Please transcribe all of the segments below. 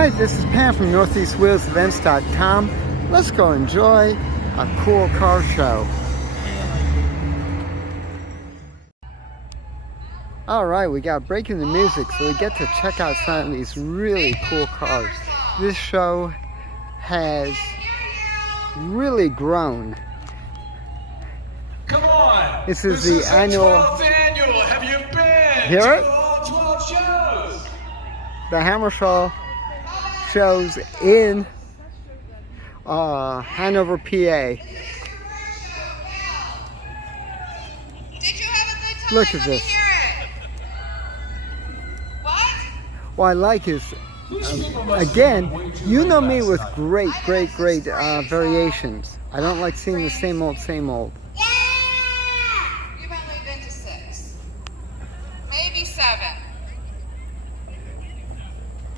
Alright, this is Pam from NortheastWheelsEvents.com. Let's go enjoy a cool car show. Alright, we got breaking the music, so we get to check out some of these really cool cars. This show has really grown. Come on! This is the annual. 12th annual. Have you been Hear to it? all 12 shows? The Hammersla shows in Hanover, PA. Look at this. What I like is, again, you know me with great variations. I don't like seeing the same old. You've only been to 6. Maybe 7.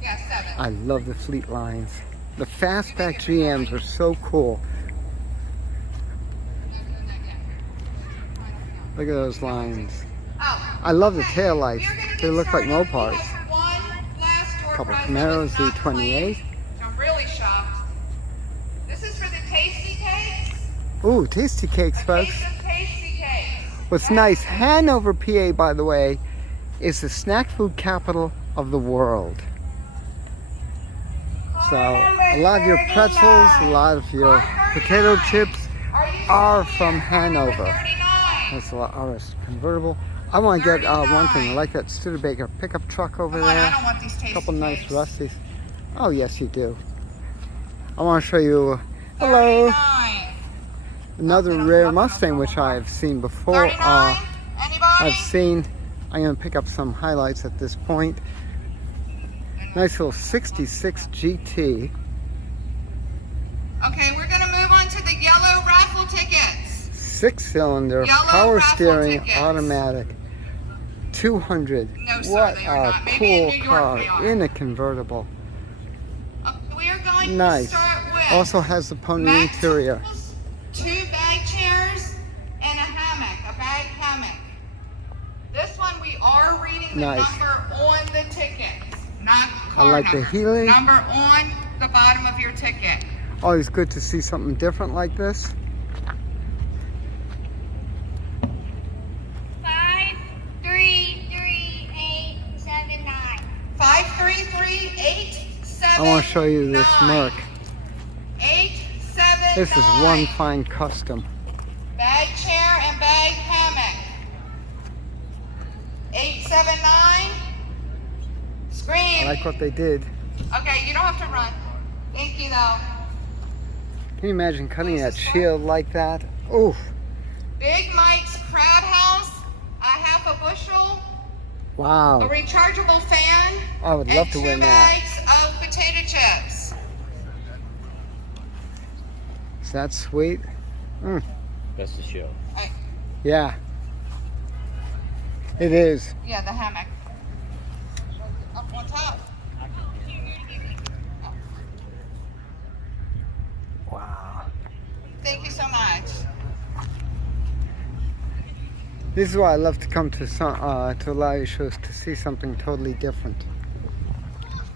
Yeah, 7. I love the fleet lines. The fastback GMs are so cool. Look at those lines. I love the taillights. They look like Mopars. A couple Camaros, Z28. I'm really shocked. This is for the tasty cakes. Ooh, tasty cakes, folks. Taste of tasty cakes. What's nice, Hanover, PA, by the way, is the snack food capital of the world. So a lot of your pretzels, a lot of your potato chips are from Hanover. That's a lot. Oh, it's convertible. I want to get one thing. I like that Studebaker pickup truck over there. I don't want these tasty A couple nice cakes. Rusties. Oh, yes, you do. I want to show you. Hello. 39. Another rare Mustang, which I've seen before. 39. Anybody? I'm going to pick up some highlights at this point. Nice little 66 GT. Okay, we're going to move on to the yellow raffle tickets. 6-cylinder, Yellow power raffle steering, tickets. automatic. 200. No, sir, What they are a not. Maybe in cool New York car they are. in a convertible. We are going Nice. to start with Also has the pony Max interior. Tools, 2 bag chairs and a hammock, a bag hammock. This one we are reading the Nice. number on the ticket, not car I like the number. Healy. Number on the bottom of your ticket. Always good to see something different like this. 533879. 533879. I want to show you this Merc. 879. This is one fine custom. Bag chair and bag hammock. 879. Scream. I like what they did. Okay, you don't have to run. Thank you though. Can you imagine cutting that shield like that? Oof. Big Mike's Crab House, a half a bushel, a Wow. rechargeable fan, I would love and to 2 win that. bags of potato chips. Is that sweet? That's the show. Yeah. It is. Yeah, the hammock. Up on top. Wow. Thank you so much. This is why I love to come to some to a lot of shows to see something totally different.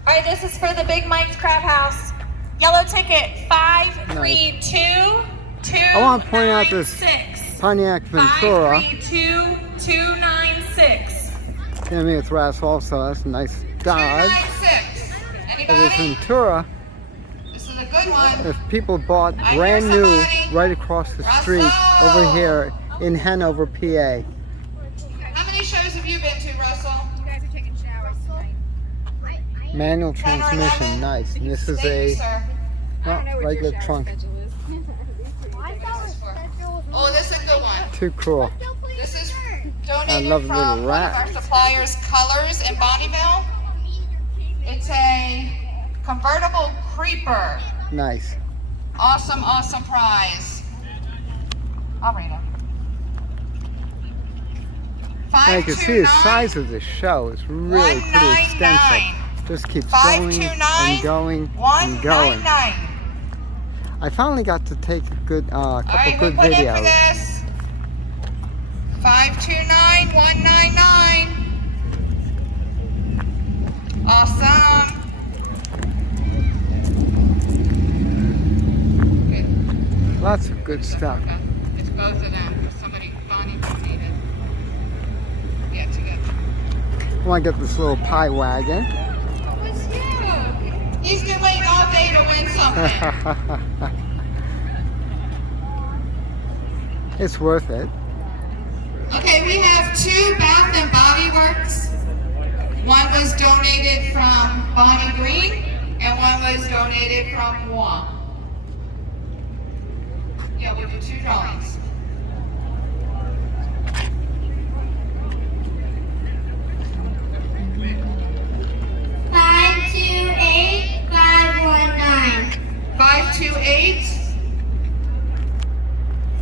All right, this is for the Big Mike's Crab House. Yellow ticket 532296. I want to point out this Pontiac Ventura. 532296. I mean, it's Raffle also. That's a nice Dodge. 296. But this Anybody? Ventura, This is a good one. if people bought brand new right across the street over here in Hanover, PA. How many shows have you been to, Russell? Manual transmission, nice. And this is Thank you, a sir. regular trunk. Oh, this is a good one. Too cool. This is donated love from little one of our rats. suppliers, Colors in Bonneville. It's a convertible creeper. Nice. Awesome, awesome prize. I'll read it. Now you can see the size of this show. It's really pretty extensive. Just keeps going and going and going. 199. I finally got to take a good, All couple right, good we'll put in for videos. this. 529199. Awesome. Good stuff. It's both of them. Somebody, Bonnie needed. Yeah, together. I want to get this little pie wagon. What was you? He's been waiting all day to win something. It's worth it. Okay, we have 2 Bath and Body Works. One was donated from Bonnie Green, and one was donated from Juan. Yeah, we'll do 2 drawings. Five two eight 519. 528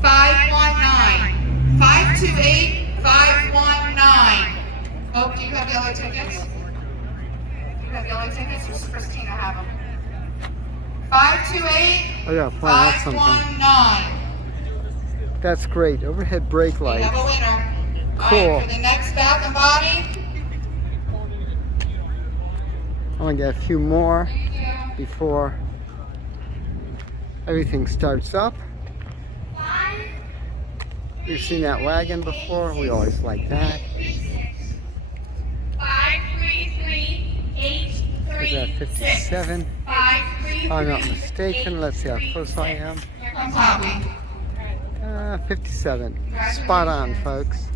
519. 528 519. Oh, do you have yellow tickets? Do you have yellow tickets? Or Christina have them? 528 I gotta point out something. 519. That's great. Overhead brake We have lights. a winner. Cool. All right, for the next Bath and Body. I want to get a few more Thank you. before everything starts up. We've seen that wagon before. We always like that. 533 Is that 57? If I'm not mistaken. Let's see how close I am. Here comes Hobby. 57. Spot on, folks.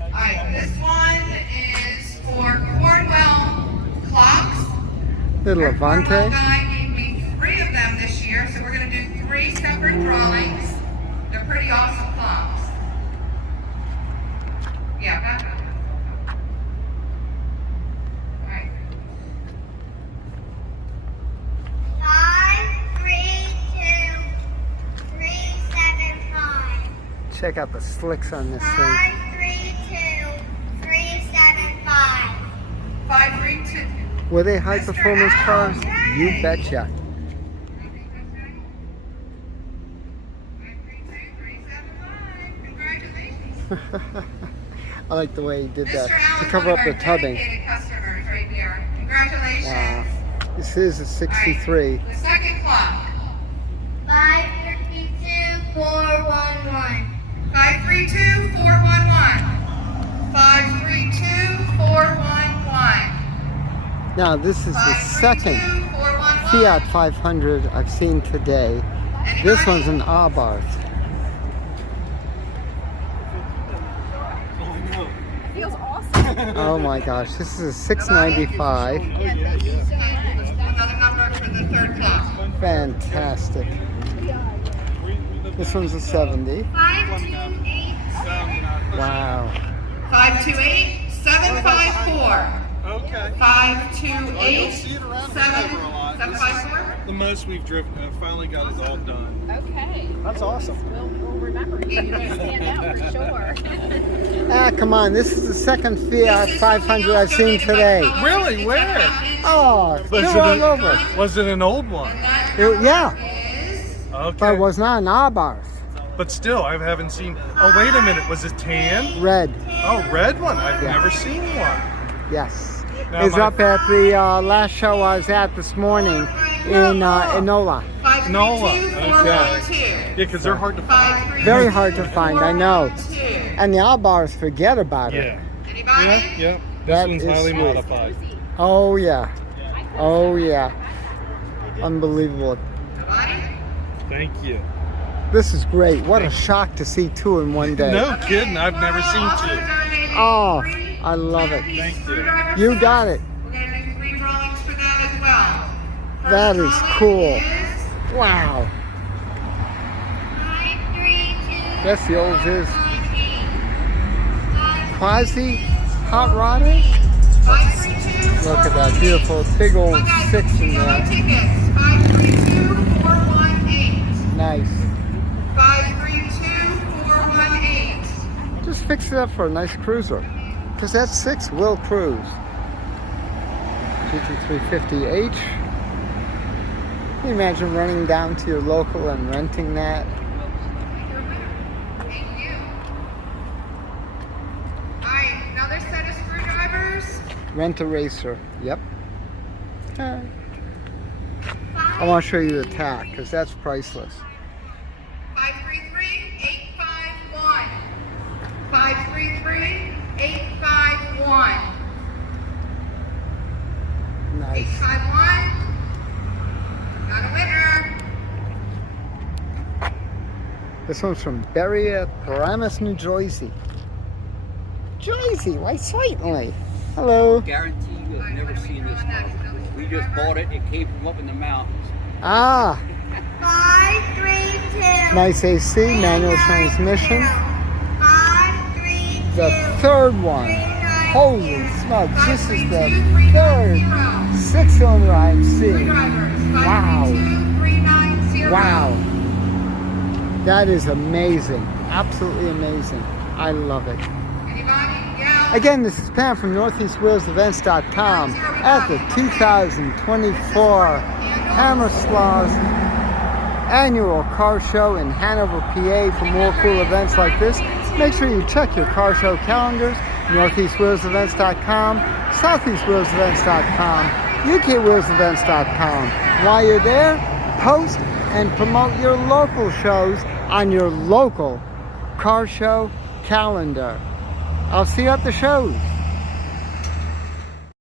All right, this one is for Cornwell clocks. Little Our Cornwell Avante. guy gave me 3 of them this year, so we're going to do 3 separate drawings. They're pretty awesome clocks. Yeah, back up. All right. 532 375. Check out the slicks on this thing. 532 375. 532. Were they high performance cars? You betcha. 532-375. I like the way he did that Mr. Allen, to cover one up of the our tubbing. dedicated customers right there. Congratulations. Wow. This is a All 63. right, the second clock. 532 411. 532-411. 532-411. Now this is the second 532-411. Fiat 500 I've seen today. This one's an Abarth. Feels awesome. Oh my gosh, this is a 695. Another number for the third clock. Fantastic. This one's a 70. 528 Wow. 528-754. Okay. 528-754. The most we've driven, finally got it all done. Okay. That's awesome. We'll remember you. You stand out for sure. Ah, come on. This is the second Fiat 500 I've seen today. Really? Where? Oh, they're all over. Was it an old one? Yeah, Okay. but it was not an Abarth. But still, I haven't seen. Oh, wait a minute. Was it tan? Red. Oh, red one. I've Yeah. never seen one. Yes. Now It's my- up at the last show I was at this morning in Enola. Nola. 532-412. Yeah, because they're hard to find. Very hard to find, I know. And the Abarths, forget about it. Yeah. Anybody? Yep. This That one's is highly sweet. modified. Oh yeah. Oh yeah. Unbelievable. Nobody? Thank you. This is great. What a shock to see 2 in one day. No kidding. I've never seen Also 2. donated Oh, 3 I love it. Thank you. screwdriver You sets. got it. We're going to do 3 drawings for that as well. First That is drawing cool. is Wow. 532 Yes, the old is 418. quasi hot rodded. 532-418. Look at that beautiful big old Well, guys, 6 in yellow there. tickets. 532-418. Nice. 532-418. Just fix it up for a nice cruiser. Because that 6 will cruise. GT350H. Can you imagine running down to your local and renting that? Thank you. All right, another set of screwdrivers. Rent a racer. Yep. I want to show you the tack because that's priceless. 1. Nice. 851. Got a winner. This one's from Berea, Paramus, New Jersey. Jersey, why certainly. Hello. Guarantee you have never seen this car before. We just bought it. It came from up in the mountains. Ah, 532. nice AC, manual transmission. 532. The third one. Holy smokes, this is the third 6-cylinder I'm seeing. Wow. 390. Wow. That is amazing. Absolutely amazing. I love it. Anybody? Yeah. Again, this is Pam from NortheastWheelsEvents.com at the 2024 Hammersla's annual car show in Hanover, PA. For more cool events like this, make sure you check your car show calendars, NortheastWheelsEvents.com, SoutheastWheelsEvents.com, UKWheelsEvents.com. While you're there, post and promote your local shows on your local car show calendar. I'll see you at the shows.